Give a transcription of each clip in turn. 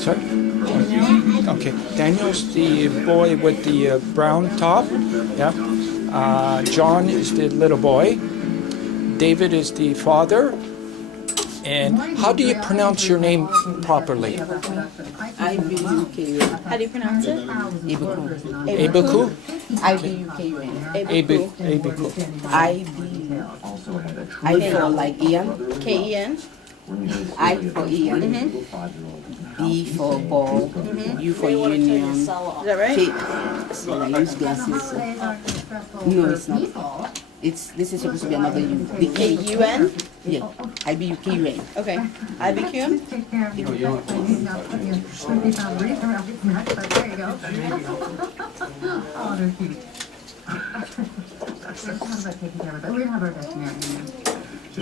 Sorry? Okay, Daniel's the boy with the brown top. Yeah. John is the little boy. David is the father. And how do you pronounce your name properly? I-B-U-K-U. How do you pronounce it? Abuku? I-B-U-K-U-N. Abuku. I for like Ian. K-E-N? I for Ian. B for ball. U for union. Is that right? K. So I use glasses. No, it's not. This is supposed to be another U. The K. K-U-N? Yeah. I-B-U-K-U-N. Okay. IBQ? I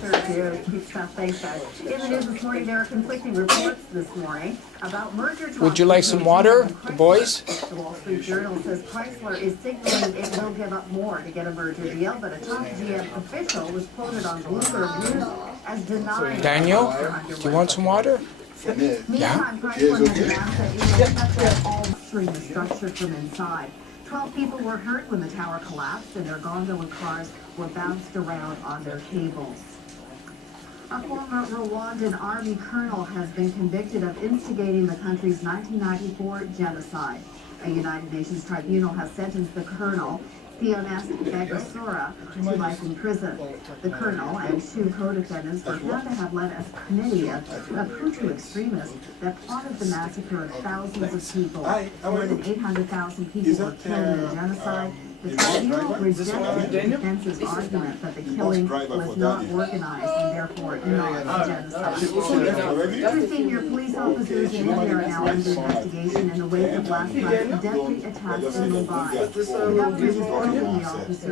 sure do. Keep stuff safe, guys. In the news this morning, there are conflicting reports this morning about merger talks. Would you like some water, the boys? The Wall Street Journal says Chrysler is signaling it will give up more to get a merger deal, but a top GM official was quoted on Bloomberg News as denying. Daniel, do you want some water? Meantime, Chrysler has announced that it will cut down all string the structure from inside. 12 people were hurt when the tower collapsed, and their gondola cars were bounced around on their cables. A former Rwandan army colonel has been convicted of instigating the country's 1994 genocide. A United Nations tribunal has sentenced the colonel, Theonest Bagosora, to life in prison. The colonel and 2 co-defendants were found to have led a committee of Hutu extremists that plotted the massacre of thousands of people. More than 800,000 people were killed in the genocide. The tribunal rejected the defense's argument that the killing was not organized and therefore not genocide. 2 senior police officers in India are now under investigation in the wake of last night's deadly attacks in Mumbai. The government is urging the officers to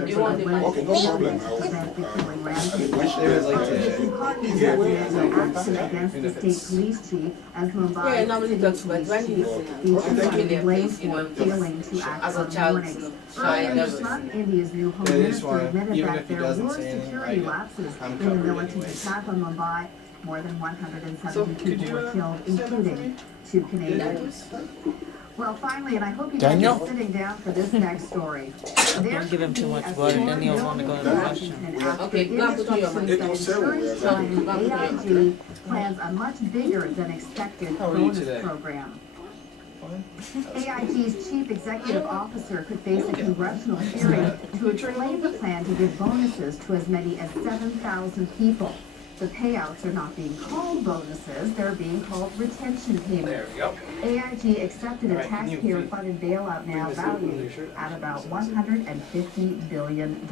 prevent the killing rampage. Opposition parties have demanded action against the state police chief as Mumbai city police chief being blamed for failing to act on warnings. Earlier this month, India's new Home Minister admitted that there were security lapses in the militant attack on Mumbai. More than 170 people were killed, including 2 Canadians. Well, finally, and I hope you guys are sitting down for this next story. Don't give him too much water, then he'll want to go to the restroom. Okay, AIG plans a much bigger than expected bonus program. AIG's chief executive officer could face a congressional hearing to explain the plan to give bonuses to as many as 7,000 people. The payouts are not being called bonuses, they're being called retention payments. There we go. AIG accepted a taxpayer-funded bailout now valued at about $150 billion.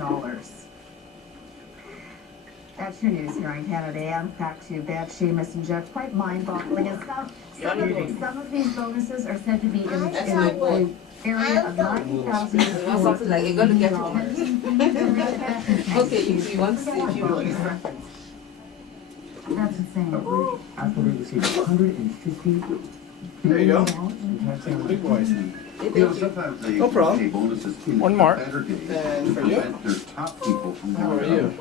That's your news here on Canada AM. Back to Bev, Seamus, and Jeff. Quite mind-boggling. And some of these bonuses are said to be in the area of $90,000 Okay, if you want to see, if you want. That's insane. Apple received $150 There you go. big boys. No problem. One more. And for you? How are you?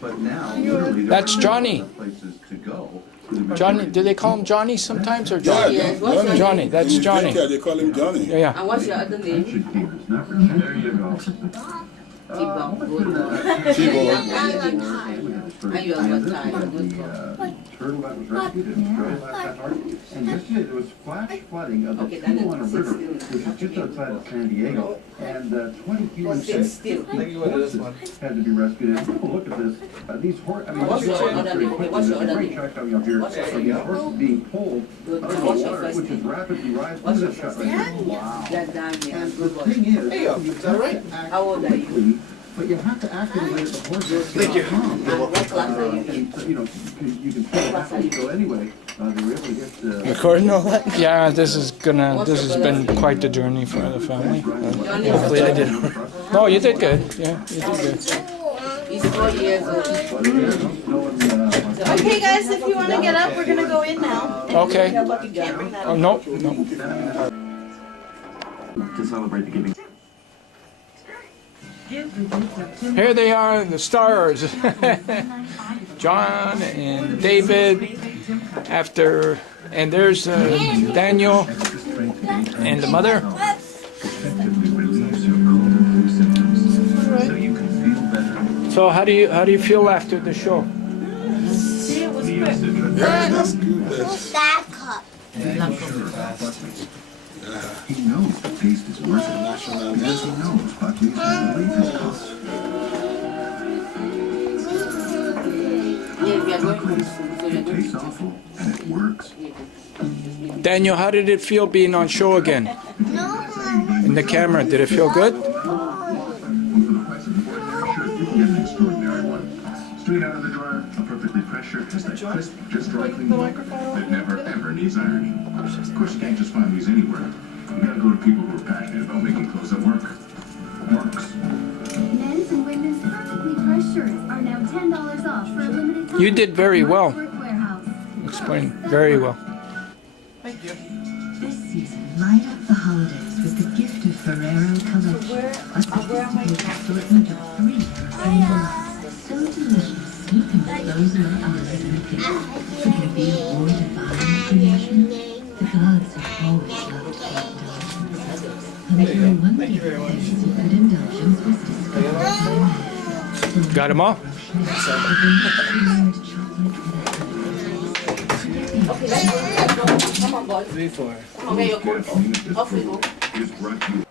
But now, That's Johnny. places to go. Johnny, do they call him Johnny sometimes or Johnny? Yes, what's your Johnny, that's Johnny. Yeah, they call him Johnny. Yeah, yeah. And what's your other name? There you go. T-Bone. And you have what time? Turtle that was rescued in Australia last heart. And yesterday there was flash flooding of the Tijuana River, which is just outside of San Diego. And 20 human horses had to be rescued. And take a look at this. These horses, I mean, What's your other name? What's your other great name? shot coming up here. So these horses being pulled out of the water, which is rapidly rising. Look at this shot right here. Wow. That damn And man. the thing is, There you go. you Is that right? have to act How old are you? quickly, but you have to act in a way that the horses Thank you. calm. And what class are you in? And, you know, you can feel that. So anyway, they were able to get Recording all that? Yeah, this has been quite the journey for the family. Hopefully I did. No, you did good. Yeah, you did good. He's 4 years old. Okay, guys, if you want to get up, we're going to go in now. Okay. You can't bring that Oh, up. no, no. to celebrate the giving. Here they are, the stars. John and David after, and there's Daniel and the mother. Effectively relieves your cold and flu symptoms, so you can feel better. So how do you feel after the show? That cup. He knows the taste is worth it. And he knows Badmus will relieve his cough. Yeah, we are going home soon, so you're It going tastes to awful, and it works. Daniel, how did it feel being on show again? In the camera, did it feel good? For the price of an ordinary shirt, you can get an extraordinary one. Straight out of the dryer, a perfectly pressed shirt has that crisp, just dry clean look that never ever needs ironing. Of course, you can't just find these anywhere. You gotta go to people who are passionate about making clothes that work. Works. Men's and women's perfectly pressed shirts are now $10 off for a limited time. You did very well. Warehouse. Explained very well. This season, light up the holidays with the gift of Ferrero Collection. A sophisticated assortment of 3 refrain delights. So delicious, you can close your eyes and think, could it be a war divine creation? The gods have always loved cake indulgence. Until one day, this secret indulgence was discovered. Got them all? Come on, boys. Three, four. Okay, you're good. Off we go. Is brought to you